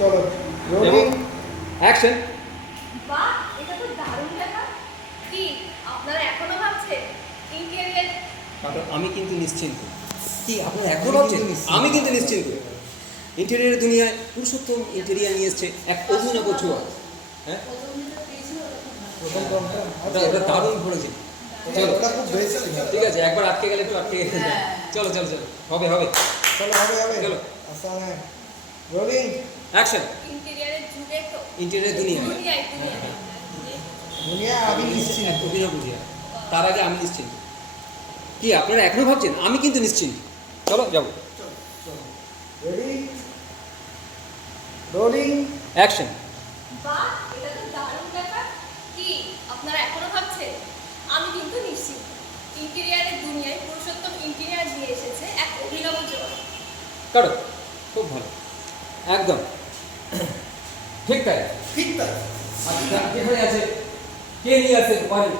চলো rolling action. বাহ, এটা তো দারুণ ব্যাপার। কি আপনারা এখনো ভাবছেন ইন্টেরিয়র? আমি কিন্তু নিশ্চিন্ত। কি আপনারা এখনো ভাবছেন? আমি কিন্তু নিশ্চিন্ত। ইন্টেরিয়র দুনিয়ায় পুরুষোত্তম ইন্টেরিয়র নিয়ে এসছে এক অভিনব ছোঁয়া। হ্যাঁ, প্রথম রংটা এটা দারুণ করেছে। চলো ওটা খুব বেশি ঠিক আছে, একবার আটকে গেলে তো আটকে গেলে যায়। চলো চলো চলো, হবে হবে। চলো হবে হবে চলো। আসানে রোলিং অ্যাকশন। ইন্টেরিয়রের যুগে তো ইন্টেরিয়র দুনিয়ায় দুনিয়ায় দুনিয়া আমি নিশ্চিত এক অভিনব ছোঁয়া। তার আগে আমি নিশ্চিন্ত। কি আপনারা এখনো ভাবছেন? আমি কিন্তু নিশ্চিন্ত। চলো যাবো। Ready rolling action. বাহ, এটা তো দারুণ ব্যাপার। কি আপনারা এখনো ভাবছেন? আমি কিন্তু নিশ্চিত। ইন্টেরিয়রের দুনিয়ায় পুরুষোত্তম ইন্টেরিয়র নিয়ে এসেছে এক অভিনব জোয়ার। কারো খুব ভালো, একদম ঠিক তাই। ঠিক তাই আচ্ছা, যেখানে আছে কে নিয়ে আসে পারেন